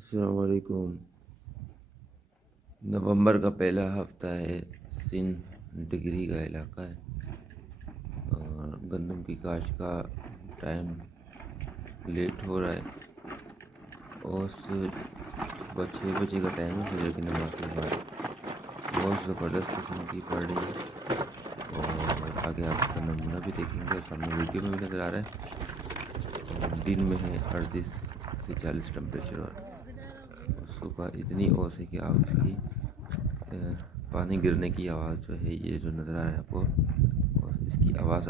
अस्सलाम वालेकुम। नवंबर का पहला हफ्ता है। सिंध डिग्री का इलाका है और गंदम की काश्त का टाइम लेट हो रहा है और सुबह 6 बजे का टाइम है। फजर की नमाज के बाद बहुत ज़बरदस्त किस्म की पड़ रही है और आगे आप इसका नमूना भी देखेंगे और सामने वीडियो में भी नज़र आ रहा है। और दिन में है 38 से 40 टेम्परेचर और सुबह इतनी ओस है कि आप इसकी पानी गिरने की आवाज़ जो है ये जो नज़र आ रहा है आपको और इसकी आवाज़